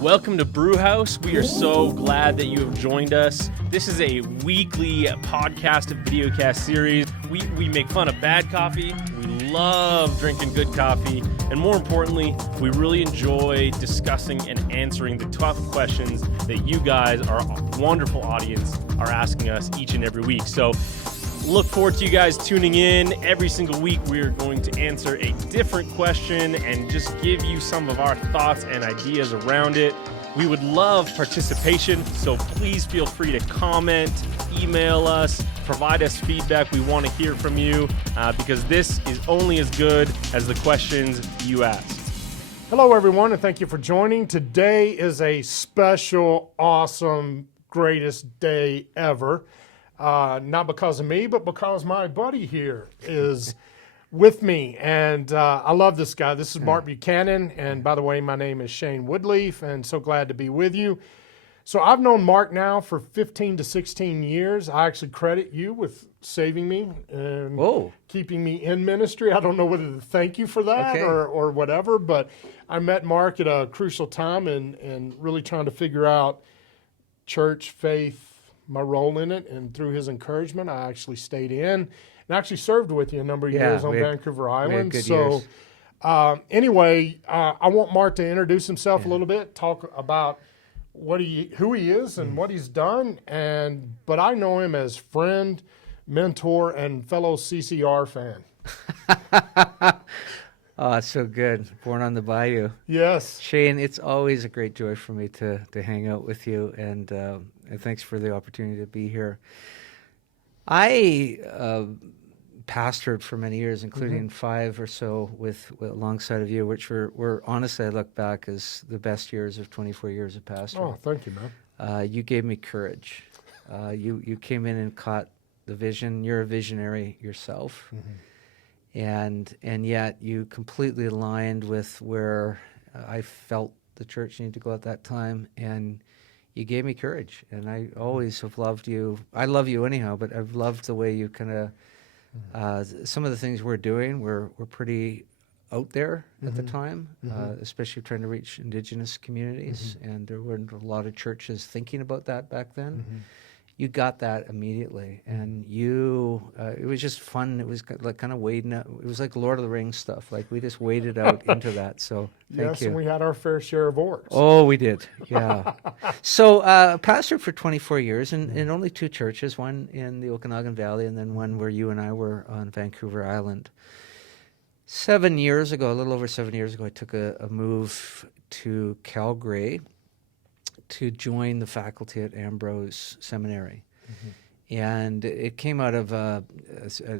Welcome to Brew House. We are so glad that you have joined us. This is a weekly podcast and videocast series. We make fun of bad coffee. We love drinking good coffee. And more importantly, we really enjoy discussing and answering the tough questions that you guys, our wonderful audience, are asking us each and every week. So look forward to you guys tuning in. Every single week, we are going to answer a different question and just give you some of our thoughts and ideas around it. We would love participation, so please feel free to comment, email us, provide us feedback. We want to hear from you because this is only as good as the questions you ask. Hello, everyone, and thank you for joining. Today is a special, awesome, greatest day ever. Not because of me, but because my buddy here is with me. And I love this guy. This is Mark Buchanan. And by the way, my name is Shane Woodleaf, and so glad to be with you. So I've known Mark now for 15 to 16 years. I actually credit you with saving me and keeping me in ministry. I don't know whether to thank you for that or whatever, but I met Mark at a crucial time and really trying to figure out church, faith, my role in it, and through his encouragement, I actually stayed in and actually served with you a number of years on Vancouver Island. So anyway, I want Mark to introduce himself a little bit, talk about who he is and what he's done, but I know him as friend, mentor, and fellow CCR fan. Oh, it's so good. Born on the Bayou. Yes. Shane, it's always a great joy for me to hang out with you, and thanks for the opportunity to be here. I pastored for many years, including 5 or so with alongside of you, which were honestly, I look back as the best years of 24 years of pastoring. Oh, thank you, man. You gave me courage. You came in and caught the vision. You're a visionary yourself. And yet you completely aligned with where I felt the church needed to go at that time, and you gave me courage. And I always have loved you. I love you anyhow, but I've loved the way you kind of some of the things we're doing were pretty out there at the time, especially trying to reach Indigenous communities, and there weren't a lot of churches thinking about that back then. You got that immediately, and it was just fun. It was like kind of wading out. It was like Lord of the Rings stuff. Like we just waded out into that. So thank you. And we had our fair share of orcs. Oh, we did. Yeah. So pastored for 24 years in only 2 churches, one in the Okanagan Valley and then one where you and I were on Vancouver Island. 7 years ago, a little over 7 years ago, I took a move to Calgary to join the faculty at Ambrose Seminary. And it came out of a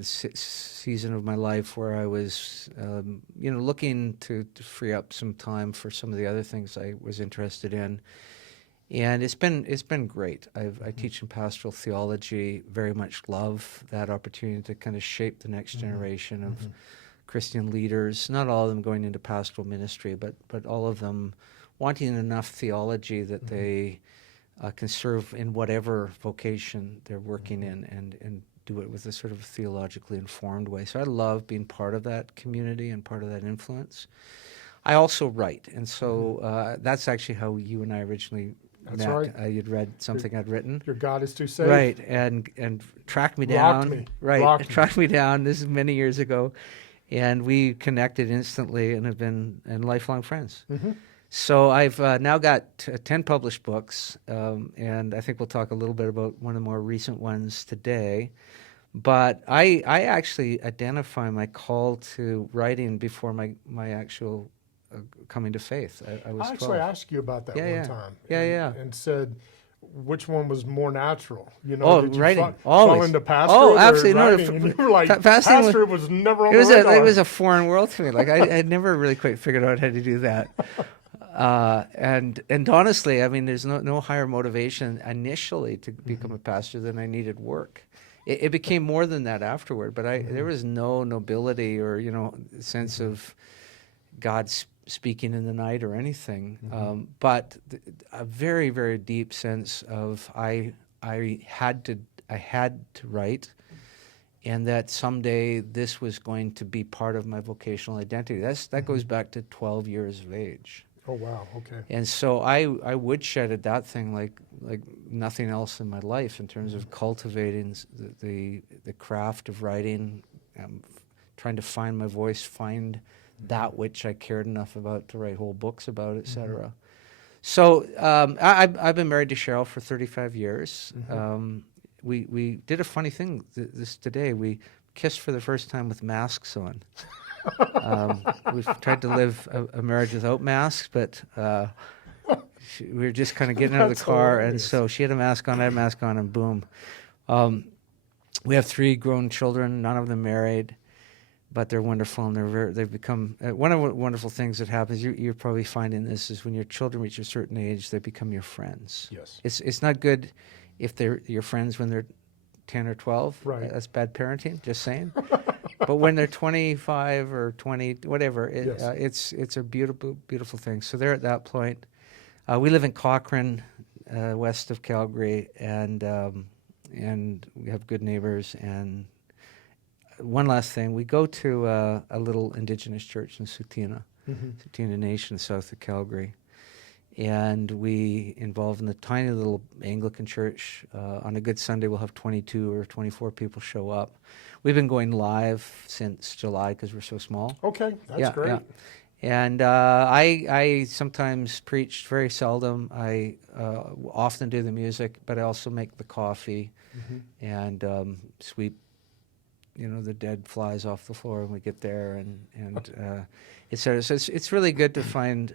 season of my life where I was, looking to free up some time for some of the other things I was interested in. And it's been great. I teach in pastoral theology, very much love that opportunity to kind of shape the next generation of Christian leaders, not all of them going into pastoral ministry, but all of them wanting enough theology that they can serve in whatever vocation they're working in and do it with a sort of theologically informed way. So I love being part of that community and part of that influence. I also write, and so that's actually how you and I originally met. Right. You'd read something I'd written. Your God is too safe. Right, and tracked me down. Rocked me. Right, Rocked tracked me down. This is many years ago. And we connected instantly and have been lifelong friends. So I've now got 10 published books, and I think we'll talk a little bit about one of the more recent ones today. But I actually identify my call to writing before my actual coming to faith. I was I actually 12. asked you about that one time. And said, which one was more natural? Did you writing. fall into pastoral? Oh, absolutely. Writing? And you were like, pastor was never on the radar. It was a foreign world to me. Like I'd never really quite figured out how to do that. And honestly, I mean, there's no higher motivation initially to become a pastor than I needed work. It became more than that afterward, but there was no nobility or sense of God speaking in the night or anything, but a very, very deep sense of I had to write, and that someday this was going to be part of my vocational identity. That goes back to 12 years of age. Oh, wow. Okay. And so I woodshedded that thing like nothing else in my life in terms of cultivating the craft of writing, trying to find my voice, find that which I cared enough about to write whole books about, etc. So I've been married to Cheryl for 35 years. We did a funny thing this today. We kissed for the first time with masks on. We've tried to live a marriage without masks, but we were just kind of getting out of the That's car, and hilarious. so she had a mask on, I had a mask on, and boom. We have 3 grown children, none of them married, but they're wonderful, and they've become one of the wonderful things that happens. You're probably finding this is when your children reach a certain age, they become your friends. Yes. It's not good if they're your friends when they're 10 or 12. Right. That's bad parenting. Just saying. But when they're 25 or 20, whatever, it's a beautiful thing. So they're at that point. We live in Cochrane, west of Calgary, and we have good neighbors. And one last thing, we go to a little Indigenous church in Tsuut'ina Nation, south of Calgary. And we involved in the tiny little Anglican church. On a good Sunday, we'll have 22 or 24 people show up. We've been going live since July because we're so small. Okay, that's great. Yeah. And I sometimes preach, very seldom. I often do the music, but I also make the coffee and sweep, the dead flies off the floor when we get there. And etc. So it's really good to find,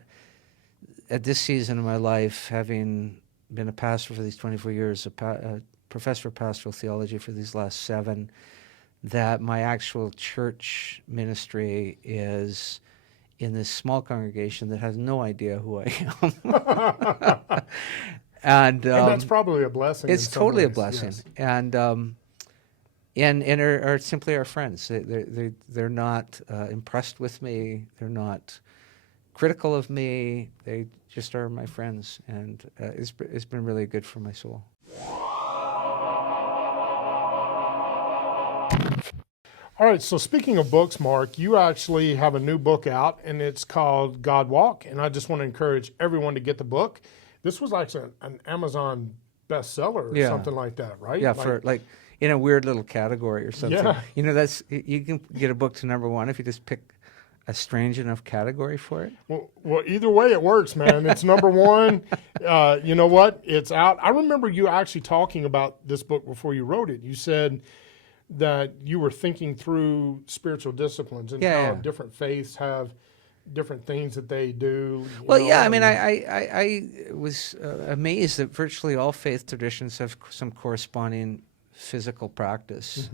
at this season of my life, having been a pastor for these 24 years, a professor of pastoral theology for these last 7, that my actual church ministry is in this small congregation that has no idea who I am. and that's probably a blessing. It's in some totally a ways, blessing. yes. And are simply our friends. They're not impressed with me. They're not critical of me. They just are my friends, and it's been really good for my soul. All right, so speaking of books, Mark, you actually have a new book out, and it's called God Walk, and I just want to encourage everyone to get the book. This was like an Amazon bestseller or something like that, right? Yeah, for like in a weird little category or something. Yeah. That's you can get a book to #1 if you just pick a strange enough category for it. Well, either way it works, man. It's #1. You know what? It's out. I remember you actually talking about this book before you wrote it. You said that you were thinking through spiritual disciplines and how different faiths have different things that they do. Well, I mean, I was amazed that virtually all faith traditions have some corresponding physical practice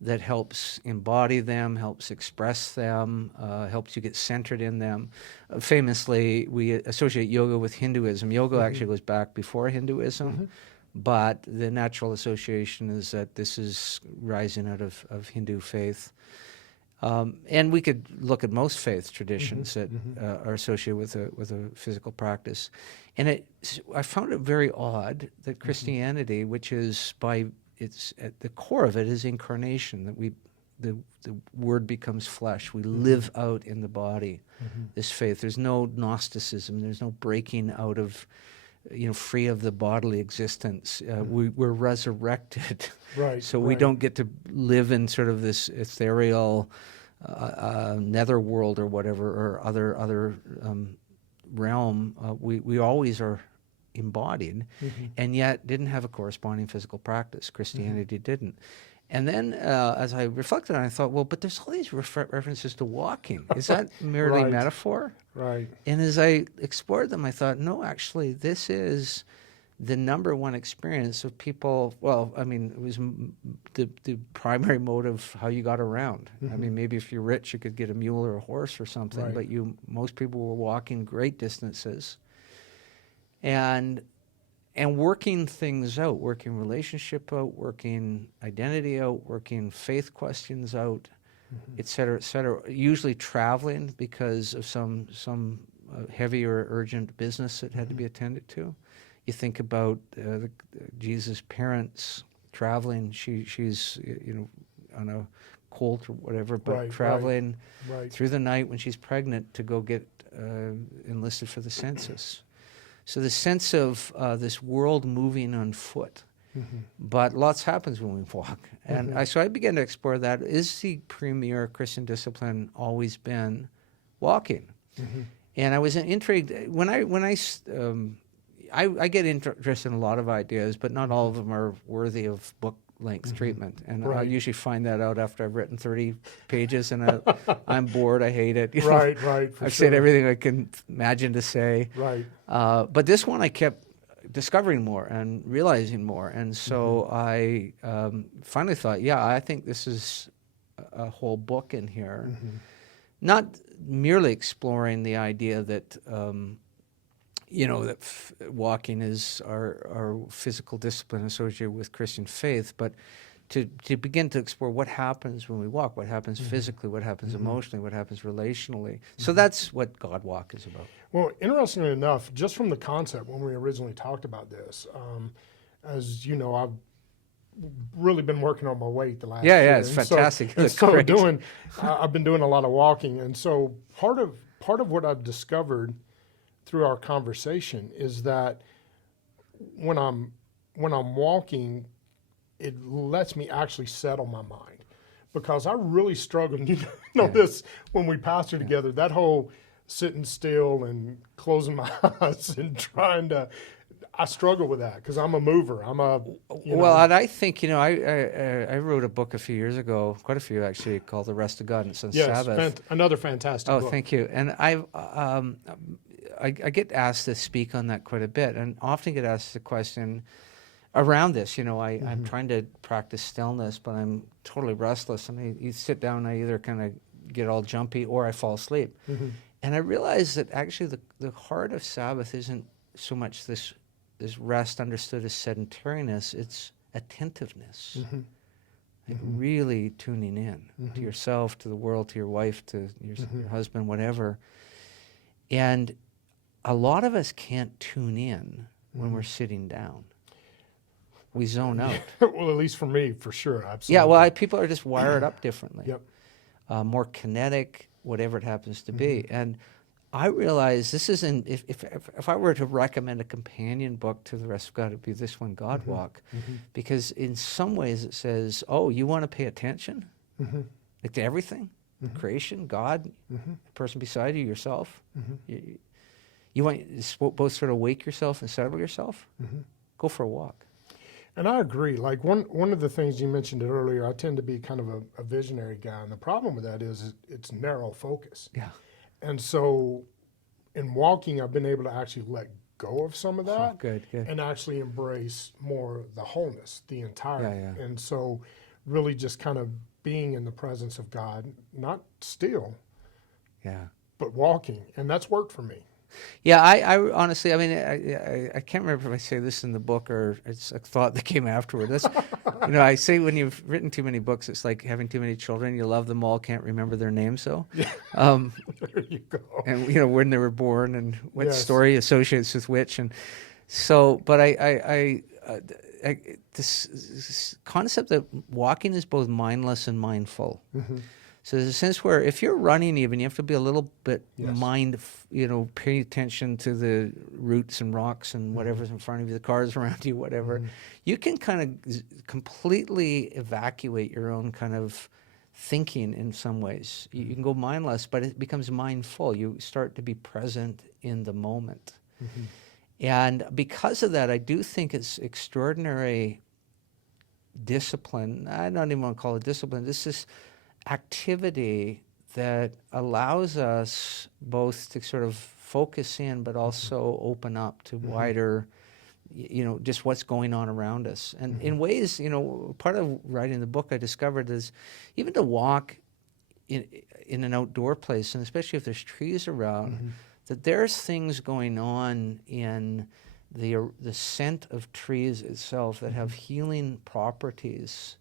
that helps embody them, helps express them, helps you get centered in them. Famously, we associate yoga with Hinduism. Yoga actually goes back before Hinduism. But the natural association is that this is rising out of Hindu faith. And we could look at most faith traditions that are associated with a physical practice. And I found it very odd that Christianity, which is it's at the core of it is incarnation, that the word becomes flesh. We live out in the body this faith. There's no Gnosticism. There's no breaking out of free of the bodily existence. We're resurrected. Right. So we don't get to live in sort of this ethereal netherworld or whatever, or other realm. We always are embodied, and yet didn't have a corresponding physical practice. Christianity didn't. And then as I reflected on it, I thought, well, but there's all these references to walking. Is that merely metaphor? Right. And as I explored them, I thought, no, actually, this is the #1 experience of people. Well, I mean, it was the primary mode of how you got around. I mean, maybe if you're rich, you could get a mule or a horse or something, but most people were walking great distances. And working things out, working relationship out, working identity out, working faith questions out, et cetera, usually traveling because of some heavy or urgent business that had to be attended to. You think about Jesus' parents traveling. She's on a colt or whatever, but traveling through the night when she's pregnant to go get enlisted for the census. So the sense of this world moving on foot. But lots happens when we walk. And so I began to explore that. Is the premier Christian discipline always been walking? And I was intrigued. I get interested in a lot of ideas, but not all of them are worthy of book-length treatment. And I usually find that out after I've written 30 pages and I'm bored, I hate it. Right. I've said everything I can imagine to say. Right. But this one I kept discovering more and realizing more. And so I finally thought, I think this is a whole book in here. Not merely exploring the idea that, walking is our physical discipline associated with Christian faith, but to begin to explore what happens when we walk, what happens physically, what happens emotionally, what happens relationally. So that's what God Walk is about. Well, interestingly enough, just from the concept when we originally talked about this, as you know, I've really been working on my weight the last year. Yeah, it's fantastic. I've been doing a lot of walking, and so part of what I've discovered through our conversation is that when I'm walking, it lets me actually settle my mind, because I really struggled. You know this when we pastor together. That whole sitting still and closing my eyes and trying to. I struggle with that because I'm a mover. And I think I wrote a book a few years ago, quite a few actually, called The Rest of God, and it's on Sabbath. Another fantastic book. Oh, thank you. And I get asked to speak on that quite a bit, and often get asked the question around this. I'm trying to practice stillness, but I'm totally restless. And you sit down, I either kind of get all jumpy or I fall asleep. And I realize that actually the heart of Sabbath isn't so much this rest understood as sedentariness, it's attentiveness. Like really tuning in to yourself, to the world, to your wife, to your husband, whatever. And a lot of us can't tune in when we're sitting down. We zone out. Well, at least for me, for sure. Absolutely. Yeah, well, people are just wired up differently. Yep. More kinetic, whatever it happens to be. And I realize this isn't, if I were to recommend a companion book to The Rest of God, it would be this one, God Walk. Because in some ways it says, you want to pay attention? Like to everything? Creation, God, the person beside you, yourself? You want to both sort of wake yourself and settle yourself? Go for a walk. And I agree. Like one of the things you mentioned it earlier, I tend to be kind of a visionary guy. And the problem with that is it's narrow focus. Yeah. And so in walking, I've been able to actually let go of some of that. Good. And actually embrace more the wholeness, the entirety. Yeah. And so really just kind of being in the presence of God, not still, but walking. And that's worked for me. Yeah, I honestly, I mean, I can't remember if I say this in the book or it's a thought that came afterward. That's, I say when you've written too many books, it's like having too many children. You love them all, can't remember their names, though. There you go. And, when they were born and what story associates with which. And so, but this concept that walking is both mindless and mindful. So there's a sense where if you're running even, you have to be a little bit pay attention to the roots and rocks and whatever's in front of you, the cars around you, whatever. You can kind of completely evacuate your own kind of thinking in some ways. You can go mindless, but it becomes mindful. You start to be present in the moment. And because of that, I do think it's extraordinary discipline. I don't even want to call it discipline. This is activity that allows us both to sort of focus in, but also open up to wider, just what's going on around us. And in ways, part of writing the book I discovered is even to walk in an outdoor place, and especially if there's trees around, that there's things going on in the scent of trees itself that have healing properties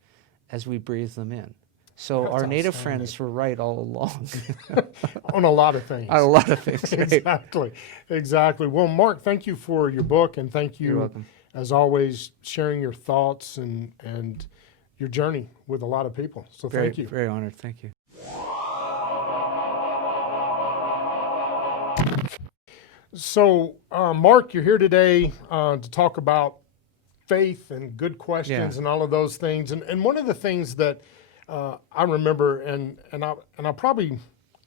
as we breathe them in. So That's our native friends were right all along. On a lot of things. On a lot of things. Right? Exactly. Well, Mark, thank you for your book, and thank you, You're welcome. As always, sharing your thoughts and your journey with a lot of people. So thank you. Very honored. Thank you. So, Mark, you're here today to talk about faith and good questions and all of those things. And one of the things that I remember, and I probably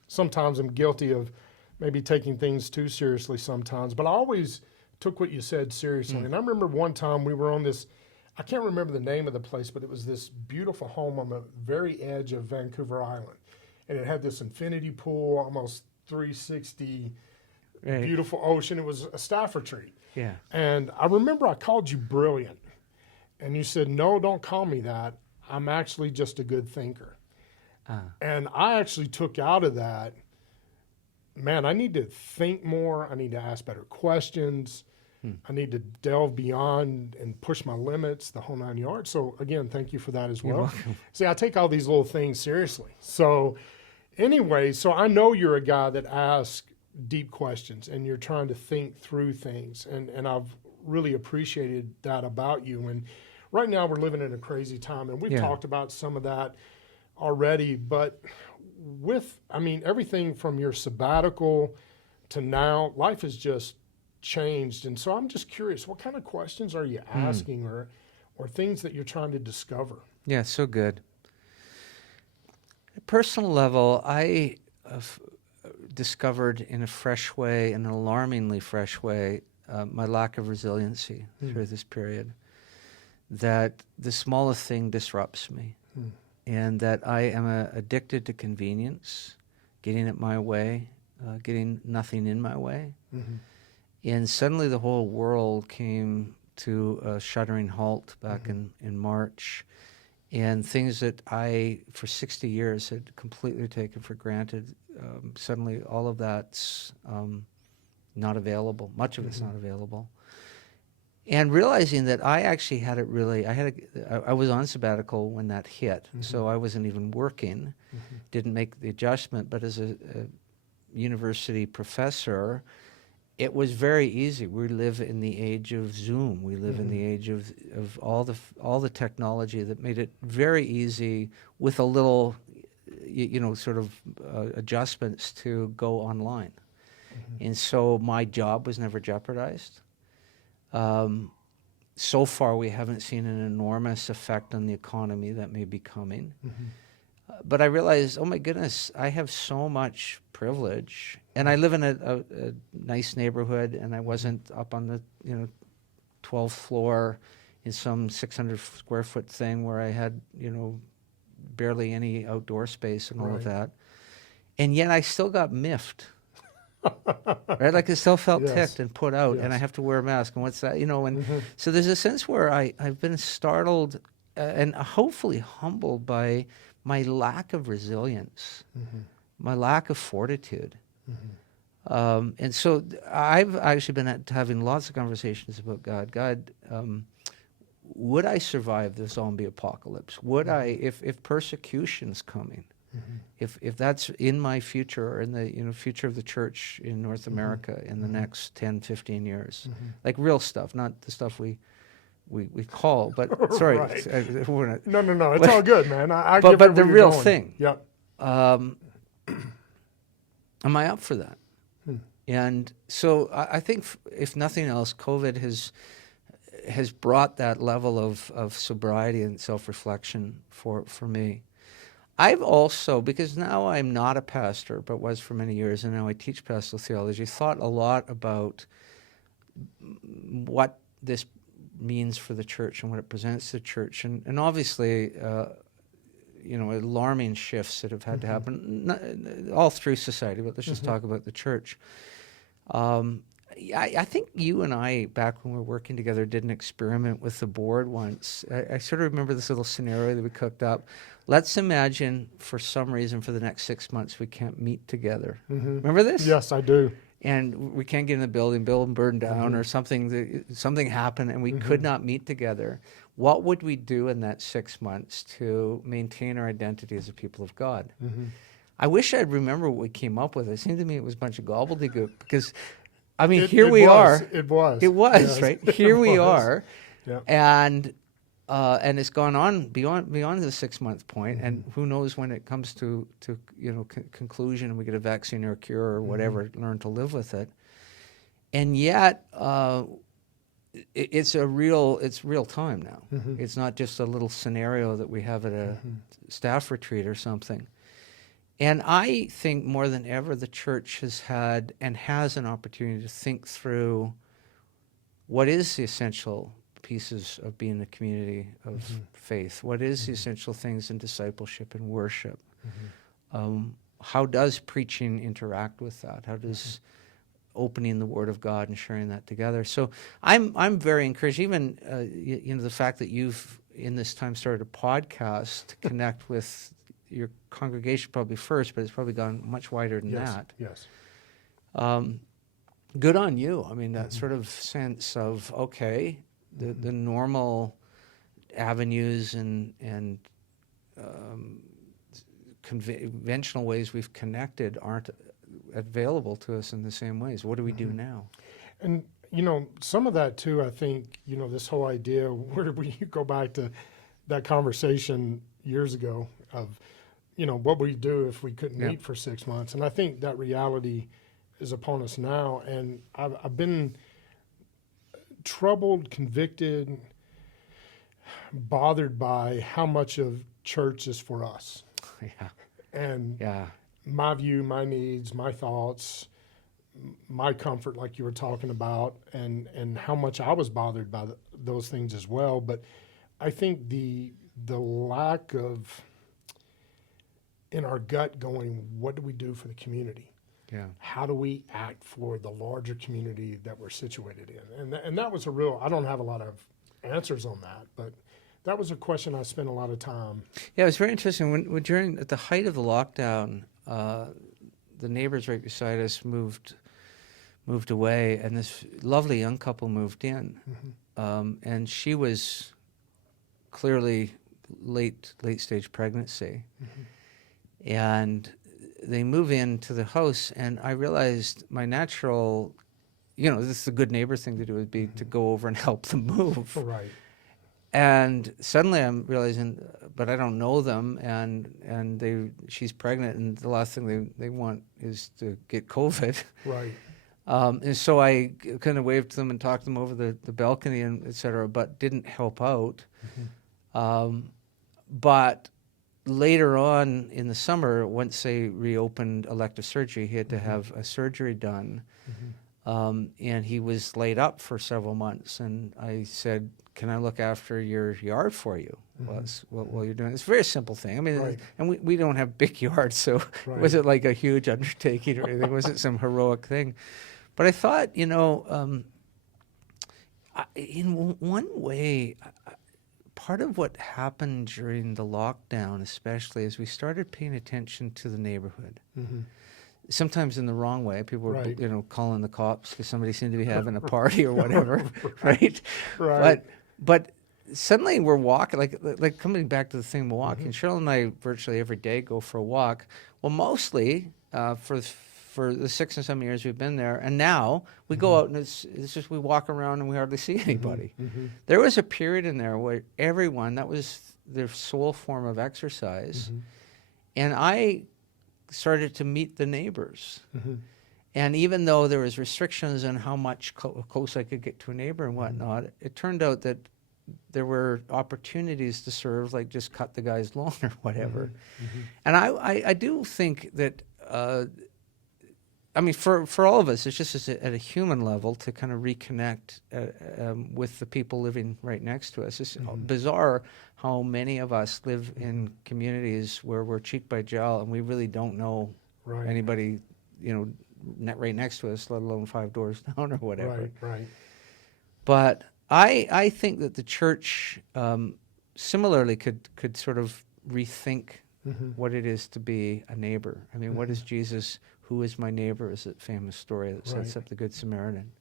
sometimes am guilty of maybe taking things too seriously sometimes, but I always took what you said seriously. And I remember one time we were on this, I can't remember the name of the place, but it was this beautiful home on the very edge of Vancouver Island. And it had this infinity pool, almost 360, beautiful ocean. It was a staff retreat. Yeah. And I remember I called you brilliant. And you said, no, don't call me that. I'm actually just a good thinker. And I actually took out of that, man, I need to think more. I need to ask better questions. I need to delve beyond and push my limits, the whole 9 yards. So again, thank you for that as well. You're welcome. See, I take all these little things seriously. So anyway, so I know you're a guy that asks deep questions and you're trying to think through things. And I've really appreciated that about you. And right now we're living in a crazy time, and we've talked about some of that already, but everything from your sabbatical to now, life has just changed. And so I'm just curious, what kind of questions are you asking or things that you're trying to discover? Yeah, so good. At a personal level, I discovered in a fresh way, in an alarmingly fresh way, my lack of resiliency through this period. That the smallest thing disrupts me. And that I am addicted to convenience, getting it my way, getting nothing in my way. And suddenly the whole world came to a shuddering halt back in March. And things that I, for 60 years, had completely taken for granted, suddenly all of that's not available. Much of it's not available. And realizing that I actually had it really, I was on sabbatical when that hit, so I wasn't even working, didn't make the adjustment, but as a university professor, it was very easy. We live in the age of Zoom. We live in the age of all the technology that made it very easy with a little, adjustments to go online. And so my job was never jeopardized. So far, we haven't seen an enormous effect on the economy that may be coming. But I realized, oh my goodness, I have so much privilege, and I live in a nice neighborhood, and I wasn't up on the 12th floor in some 600 square foot thing where I had barely any outdoor space and all of that, and yet I still got miffed. Right, like I still felt ticked and put out, and I have to wear a mask. And what's that? And so there's a sense where I've been startled and hopefully humbled by my lack of resilience, my lack of fortitude. And so I've actually been having lots of conversations about God. God, would I survive the zombie apocalypse? Would I, if persecution's coming? If that's in my future or in the future of the church in North America in the next 10, 15 years, like real stuff, not the stuff we call, but sorry. Right. No, it's all good, man. I but give it the where real you're going. thing. Yep. Am I up for that? And so I think if nothing else, COVID has brought that level of sobriety and self-reflection for me. I've also, because now I'm not a pastor, but was for many years, and now I teach pastoral theology, thought a lot about what this means for the church and what it presents to the church. And obviously, alarming shifts that have had to happen all through society, but let's just talk about the church. I think you and I, back when we were working together, did an experiment with the board once. I sort of remember this little scenario that we cooked up. Let's imagine, for some reason, for the next 6 months, we can't meet together. Remember this? Yes, I do. And we can't get in the building burned down, or something happened, and we could not meet together. What would we do in that 6 months to maintain our identity as a people of God? I wish I'd remember what we came up with. It seemed to me it was a bunch of gobbledygook, because here we are. It was. Yes. Right? Here we are. Yeah. And it's gone on beyond the 6 month point, and who knows when it comes to conclusion and we get a vaccine or a cure or whatever, learn to live with it. And yet, it's real time now. Mm-hmm. It's not just a little scenario that we have at a staff retreat or something. And I think more than ever, the church has had and has an opportunity to think through what is the essential pieces of being a community of faith. What is the essential things in discipleship and worship? How does preaching interact with that? How does opening the Word of God and sharing that together? So I'm very encouraged. Even the fact that you've in this time started a podcast to connect with your congregation probably first, but it's probably gone much wider than that. Yes. Good on you. I mean, that sort of sense of, okay, the normal avenues and conventional ways we've connected aren't available to us in the same ways. What do we do now? And, some of that too, I think, this whole idea, where we go back to that conversation years ago of, what would we do if we couldn't meet for 6 months? And I think that reality is upon us now. And I've been troubled, convicted, bothered by how much of church is for us. Yeah. And my view, my needs, my thoughts, my comfort, like you were talking about, and how much I was bothered by those things as well. But I think the lack of in our gut going, what do we do for the community? Yeah. How do we act for the larger community that we're situated in? And that was I don't have a lot of answers on that, but that was a question I spent a lot of time. Yeah, it was very interesting. When at the height of the lockdown, the neighbors right beside us moved away, and this lovely young couple moved in, and she was clearly late stage pregnancy, and they move into the house, and I realized my natural, this is a good neighbor thing to do, would be to go over and help them move. Right. And suddenly I'm realizing, but I don't know them, and she's pregnant, and the last thing they want is to get COVID. Right. And so I kind of waved to them and talked them over the balcony and et cetera, but didn't help out. But later on in the summer, once they reopened elective surgery, he had to have a surgery done. And he was laid up for several months. And I said, can I look after your yard for you while you're doing it? It's a very simple thing. I mean, and we don't have big yards, so it wasn't like a huge undertaking or anything. It wasn't some heroic thing. But I thought, in one way, part of what happened during the lockdown, especially, is we started paying attention to the neighborhood. Sometimes in the wrong way. People were, calling the cops because somebody seemed to be having a party or whatever, right? But suddenly we're walking, like coming back to the thing we're walking. Cheryl and I virtually every day go for a walk. Well, mostly for the 6 and 7 years we've been there, and now we go out and it's just we walk around and we hardly see anybody. There was a period in there where everyone, that was their sole form of exercise, and I started to meet the neighbors. And even though there was restrictions on how much close I could get to a neighbor and whatnot, it turned out that there were opportunities to serve, like just cut the guy's lawn or whatever. And I do think that, for all of us, it's just at a human level to kind of reconnect with the people living right next to us. It's bizarre how many of us live in communities where we're cheek by jowl and we really don't know anybody, right next to us, let alone 5 doors down or whatever. Right. But I think that the church similarly could sort of rethink what it is to be a neighbor. I mean, what is Jesus? Who is my neighbor? Is that famous story that sets up the Good Samaritan?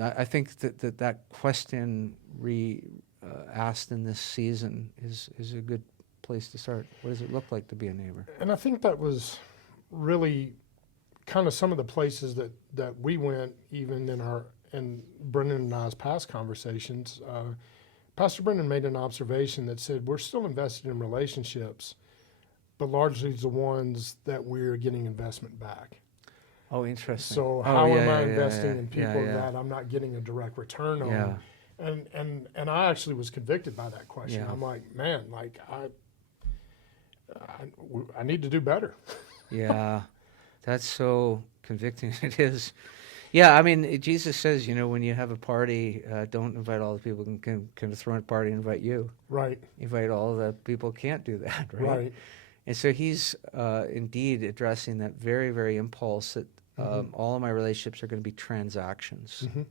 I think that question asked in this season is a good place to start. What does it look like to be a neighbor? And I think that was really kind of some of the places that we went, even in Brendan and I's past conversations. Pastor Brendan made an observation that said we're still invested in relationships, but largely the ones that we're getting investment back. Oh, interesting. So Oh, how yeah, am I yeah, investing yeah, in people yeah, yeah. that I'm not getting a direct return on? Yeah. And I actually was convicted by that question. Yeah. I'm like, man, like I need to do better. Yeah, that's so convicting. It is. Yeah, I mean, Jesus says, when you have a party, don't invite all the people who can throw a party. Invite you. Right. Invite all the people who can't do that. Right. Right. And so he's indeed addressing that very, very impulse that all of my relationships are going to be transactions. Mm-hmm.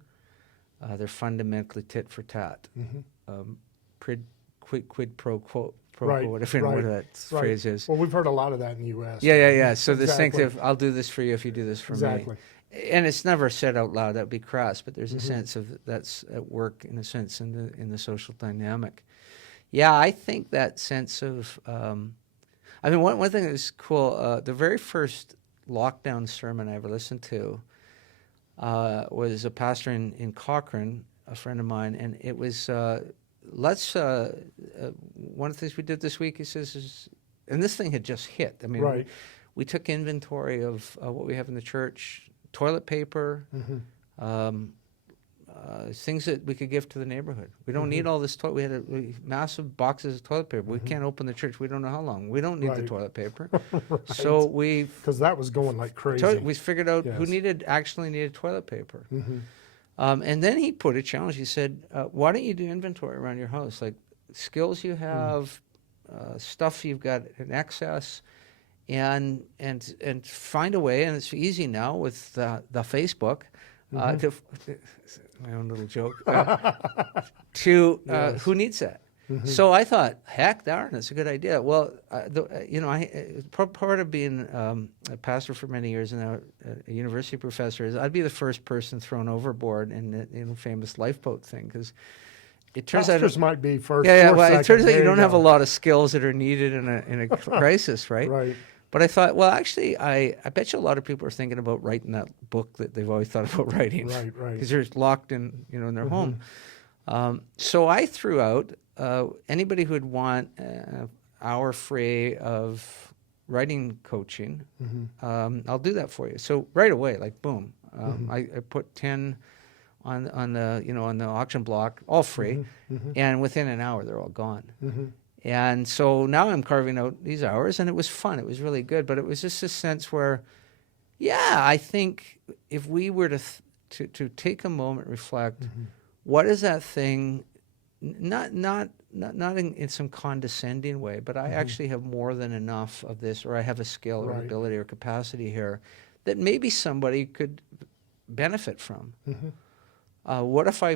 They're fundamentally tit for tat. Mm-hmm. Quid pro quo, Right, whatever right, that right. phrase is. Well, we've heard a lot of that in the U.S. Yeah. So this thing Exactly. of, I'll do this for you if you do this for Exactly. me. And it's never said out loud, that would be crass, but there's a Mm-hmm. sense of that's at work, in a sense, in the social dynamic. Yeah, I think that sense of, I mean, one thing that was cool, the very first lockdown sermon I ever listened to was a pastor in Cochrane, a friend of mine, and it was, one of the things we did this week, he says, and this thing had just hit. I mean, Right. we took inventory of what we have in the church, toilet paper, Mm-hmm. things that we could give to the neighborhood. We don't need all this toilet. We had massive boxes of toilet paper. We can't open the church. We don't know how long. We don't need the Right. toilet paper. Right. So we Because that was going like crazy. we figured out who Yes. actually needed toilet paper. Mm-hmm. And then he put a challenge. He said, why don't you do inventory around your house? Like skills you have, stuff you've got in excess, and find a way, and it's easy now with the Facebook, to my own little joke, to Yes. who needs that. Mm-hmm. So I thought, heck darn, that's a good idea. Well, part of being a pastor for many years and a university professor is I'd be the first person thrown overboard in the famous lifeboat thing, because it turns Pastors out might be first. yeah, or well, it second. turns out There you don't have a go. lot of skills that are needed in a crisis, right? Right. But I thought, well, actually, I bet you a lot of people are thinking about writing that book that they've always thought about writing, Right. Right. because they're locked in their home. So I threw out anybody who would want an hour free of writing coaching. I'll do that for you. So right away, like boom, I put 10 on the auction block, all free, and within an hour they're all gone. And so now I'm carving out these hours, and it was fun. It was really good, but it was just a sense where, yeah, I think if we were to take a moment, reflect, what is that thing? Not in some condescending way, but I actually have more than enough of this, or I have a skill or Right. ability or capacity here that maybe somebody could benefit from. What if I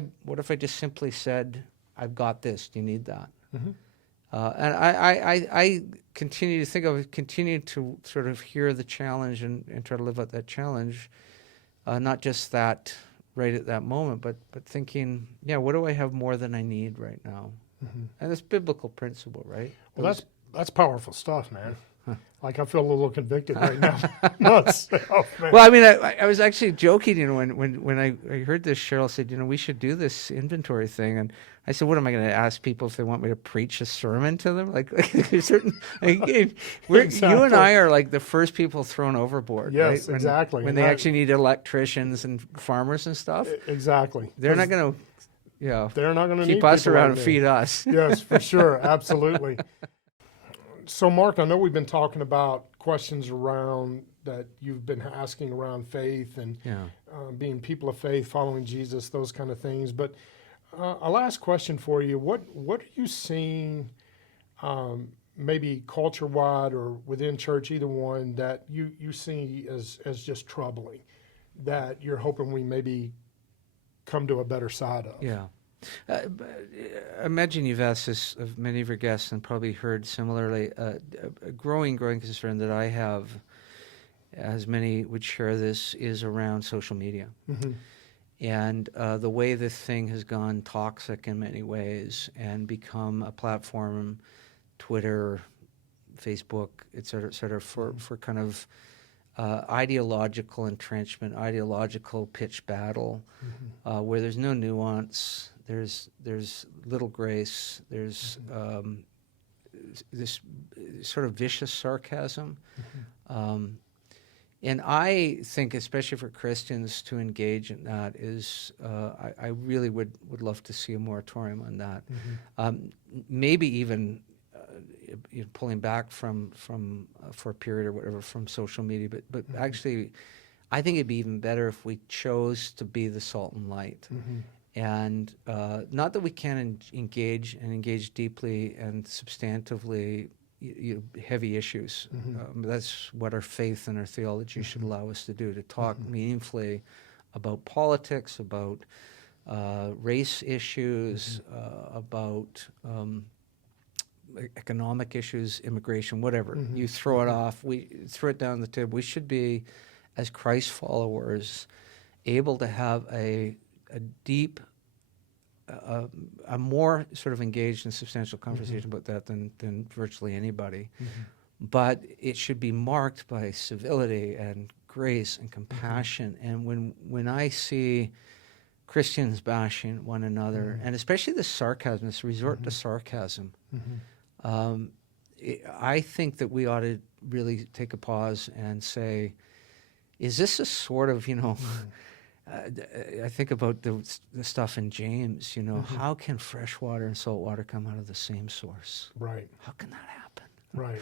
just simply said, "I've got this. Do you need that?" And I continue to sort of hear the challenge and try to live out that challenge, not just that right at that moment, but thinking, yeah, what do I have more than I need right now? And it's biblical principle, right? Well, that's powerful stuff, man. Like I feel a little convicted right now. Myself, man. Well, I mean, I was actually joking, when I heard this, Cheryl said, we should do this inventory thing, and I said, what am I going to ask people if they want me to preach a sermon to them? Like certain, you and I are like the first people thrown overboard. Yes, right? exactly. When And they that- actually need electricians and farmers and stuff, Exactly. they're not going to, They're not going to keep us around and feed us. Yes, for sure. Absolutely. So, Mark, I know we've been talking about questions around that you've been asking around faith and being people of faith, following Jesus, those kind of things. But a last question for you: What are you seeing, maybe culture-wide or within church, either one, that you see as just troubling, that you're hoping we maybe come to a better side of? Yeah. I imagine you've asked this of many of your guests and probably heard similarly. A growing concern that I have, as many would share this, is around social media. And the way this thing has gone toxic in many ways and become a platform, Twitter, Facebook, et cetera, for kind of ideological entrenchment, ideological pitch battle, where there's no nuance, there's little grace, there's this sort of vicious sarcasm. And And I think, especially for Christians to engage in that, is I really would love to see a moratorium on that. Maybe even pulling back from for a period or whatever from social media, but actually, I think it'd be even better if we chose to be the salt and light. And not that we can't engage deeply and substantively heavy issues. That's what our faith and our theology should allow us to do, to talk meaningfully about politics, about race issues, about economic issues, immigration, whatever. You throw it off, we throw it down the table. We should be, as Christ followers, able to have a deep, a more sort of engaged and substantial conversation about that than virtually anybody. But it should be marked by civility and grace and compassion. And when I see Christians bashing one another, and especially the sarcasm, this resort to sarcasm, I think that we ought to really take a pause and say, is this a sort of, I think about the stuff in James, how can fresh water and salt water come out of the same source? Right. How can that happen? Right.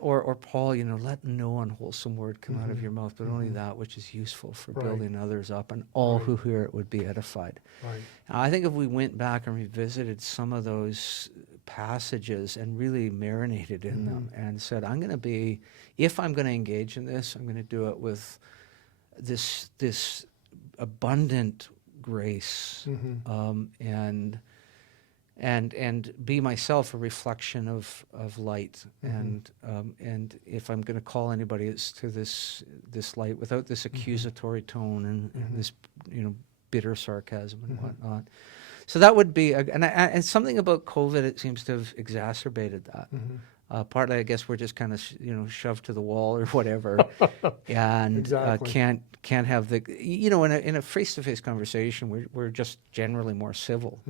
Or Paul, let no unwholesome word come out of your mouth, but only that which is useful for building others up, and all who hear it would be edified. Right. I think if we went back and revisited some of those passages and really marinated in them and said, if I'm going to engage in this, I'm going to do it with this abundant grace, and be myself a reflection of light, and if I'm going to call anybody, it's to this light without this accusatory tone and this bitter sarcasm and whatnot. So that would be and something about COVID, it seems to have exacerbated that. Partly, I guess, we're just kind of shoved to the wall or whatever, and can't have the in a face-to-face conversation, we're just generally more civil.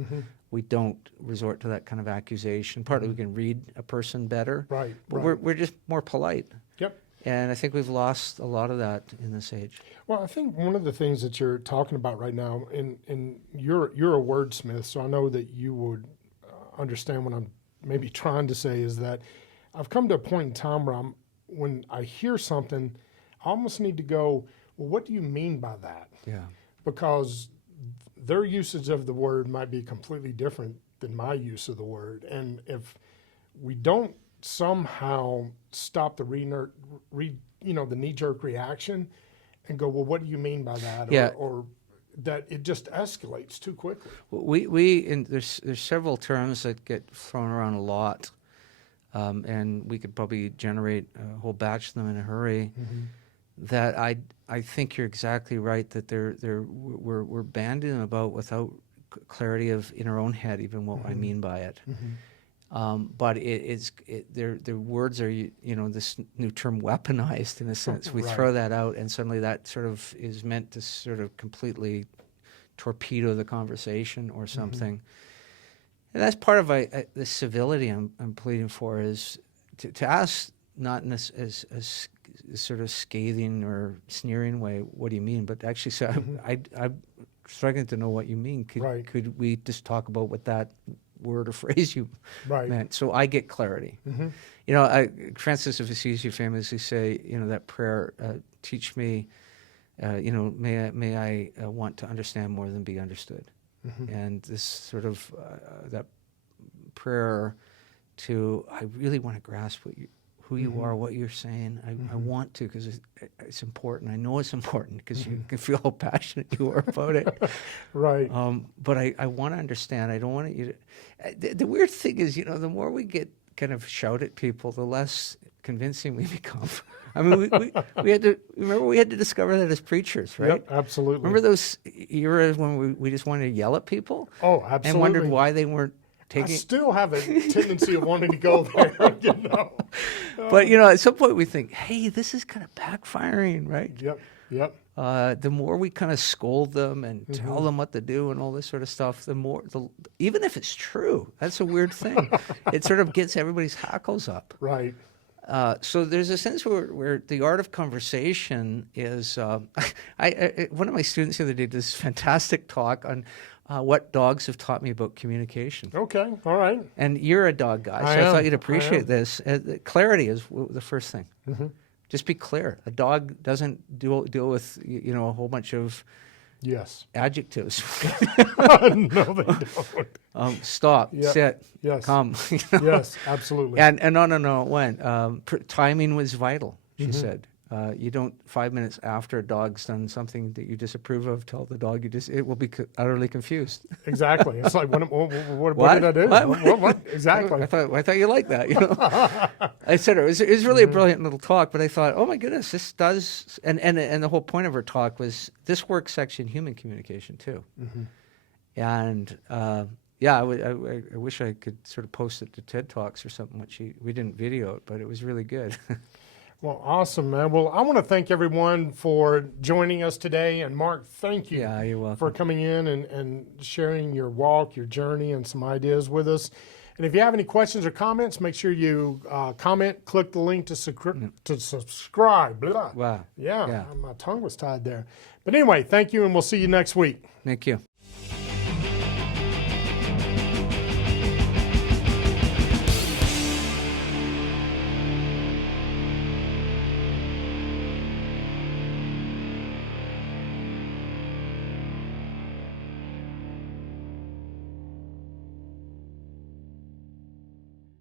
We don't resort to that kind of accusation. Partly we can read a person better, but we're just more polite. Yep. And I think we've lost a lot of that in this age. Well, I think one of the things that you're talking about right now, and you're a wordsmith, so I know that you would understand what I'm maybe trying to say, is that I've come to a point in time where when I hear something, I almost need to go, well, what do you mean by that? Yeah. Because their usage of the word might be completely different than my use of the word. And if we don't somehow stop the the knee-jerk reaction and go, well, what do you mean by that? Yeah. Or that it just escalates too quickly. There's several terms that get thrown around a lot. And we could probably generate a whole batch of them in a hurry. That I think you're exactly right, that we're banding them about without clarity in our own head, even what I mean by it. But their words are this new term, weaponized, in a sense. We throw that out, and suddenly that sort of is meant to sort of completely torpedo the conversation or something. And that's part of the civility I'm pleading for, is to ask, not in as sort of scathing or sneering way, what do you mean? But actually say, I'm struggling to know what you mean. Could we just talk about what that word or phrase you meant, so I get clarity? Francis of Assisi famously say, that prayer, teach me, may I want to understand more than be understood. And this sort of that prayer I really want to grasp who you are, what you're saying. I want to, because it's important. I know it's important because you can feel how passionate you are about it. Right. But I want to understand. I don't want you to. The weird thing is, the more we get kind of shout at people, the less convincing we become. I mean, we had to discover that as preachers, right? Yep, absolutely. Remember those eras when we just wanted to yell at people? Oh, absolutely. And wondered why they weren't taking. I still have a tendency of wanting to go there, But at some point we think, hey, this is kind of backfiring, right? Yep. The more we kind of scold them and tell them what to do and all this sort of stuff, even if it's true, that's a weird thing. It sort of gets everybody's hackles up. Right. So there's a sense where the art of conversation is. One of my students the other day did this fantastic talk on what dogs have taught me about communication. Okay, all right. And you're a dog guy, so I thought you'd appreciate this. Clarity is the first thing. Just be clear. A dog doesn't deal with a whole bunch of Yes. adjectives. No, they don't. Stop, Yeah. sit, Yes. come. Yes, absolutely. And on and on it went. Timing was vital, she said. You don't 5 minutes after a dog's done something that you disapprove of tell the dog it will be utterly confused. Exactly. It's like, what did I do? What? Exactly. I thought you liked that. I said it was really a brilliant little talk, but I thought, oh my goodness, this does. And the whole point of her talk was this works section human communication too. And I wish I could sort of post it to TED Talks or something. We didn't video it, but it was really good. Well, awesome, man. Well, I want to thank everyone for joining us today. And Mark, thank you Yeah, you're welcome. for coming in and sharing your walk, your journey, and some ideas with us. And if you have any questions or comments, make sure you comment, click the link to subscribe. Blah. Wow. Yeah, my tongue was tied there. But anyway, thank you, and we'll see you next week. Thank you.